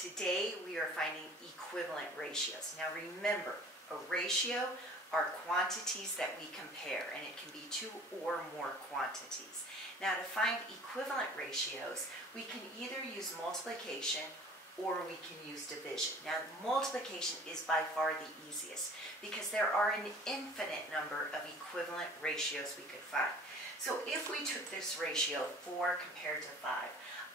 Today we are finding equivalent ratios. Now remember, a ratio are quantities that we compare, and it can be two or more quantities. Now to find equivalent ratios, we can either use multiplication or we can use division. Now multiplication is by far the easiest because there are an infinite number of equivalent ratios we could find. So if we took this ratio 4 compared to 5,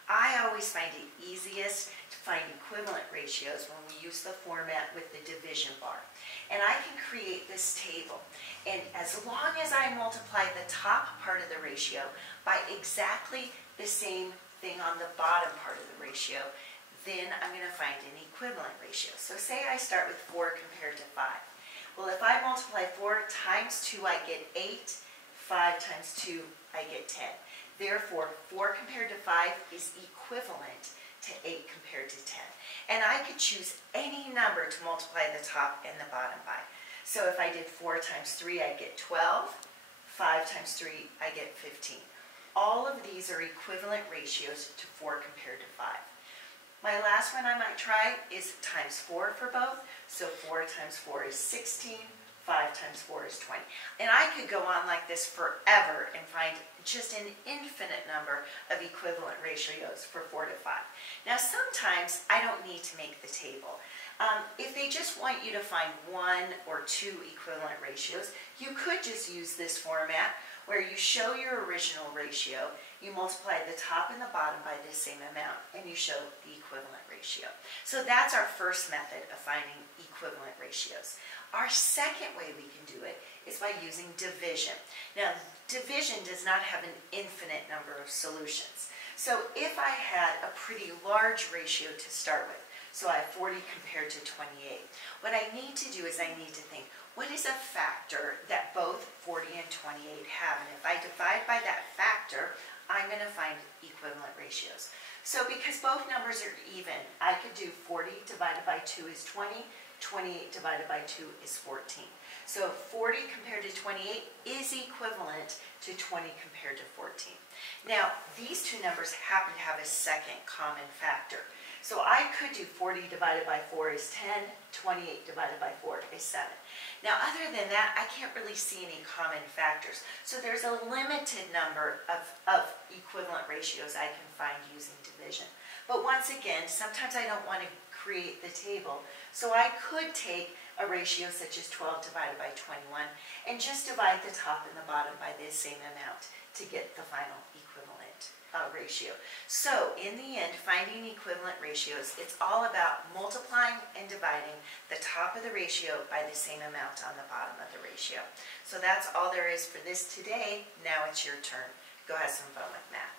I always find it easiest to find equivalent ratios when we use the format with the division bar. And I can create this table, and as long as I multiply the top part of the ratio by exactly the same thing on the bottom part of the ratio, then I'm going to find an equivalent ratio. So say I start with 4 compared to 5. Well, if I multiply 4 times 2, I get 8. 5 times 2, I get 10. Therefore, 4 compared to 5 is equivalent to 8 compared to 10. And I could choose any number to multiply the top and the bottom by. So if I did 4 times 3, I get 12. 5 times 3, I get 15. All of these are equivalent ratios to 4 compared to 5. My last one I might try is times 4 for both. So 4 times 4 is 16. 5 times 4 is 20. And I could go on like this forever and find just an infinite number of equivalent ratios for 4 to 5. Now sometimes I don't need to make the table. If they just want you to find 1 or 2 equivalent ratios, you could just use this format where you show your original ratio, you multiply the top and the bottom by the same amount, and you show the equivalent ratio. So that's our first method of finding equivalent ratios. Our second way we can do it is by using division. Now, division does not have an infinite number of solutions. So if I had a pretty large ratio to start with, so I have 40 compared to 28, what I need to do is I need to think, what is a factor that both 40 and 28 have? And if I divide by that factor, I'm going to find equivalent ratios. So because both numbers are even, I could do 40 divided by 2 is 20, 28 divided by 2 is 14. So 40 compared to 28 is equivalent to 20 compared to 14. Now, these two numbers happen to have a second common factor. So I could do 40 divided by 4 is 10, 28 divided by 4 is 7. Now, other than that, I can't really see any common factors. So there's a limited number of equivalent ratios I can find using division. But once again, sometimes I don't want to create the table. So I could take a ratio such as 12 divided by 21 and just divide the top and the bottom by the same amount to get the final equivalent ratio. So in the end, finding equivalent ratios, it's all about multiplying and dividing the top of the ratio by the same amount on the bottom of the ratio. So that's all there is for this today. Now it's your turn. Go have some fun with math.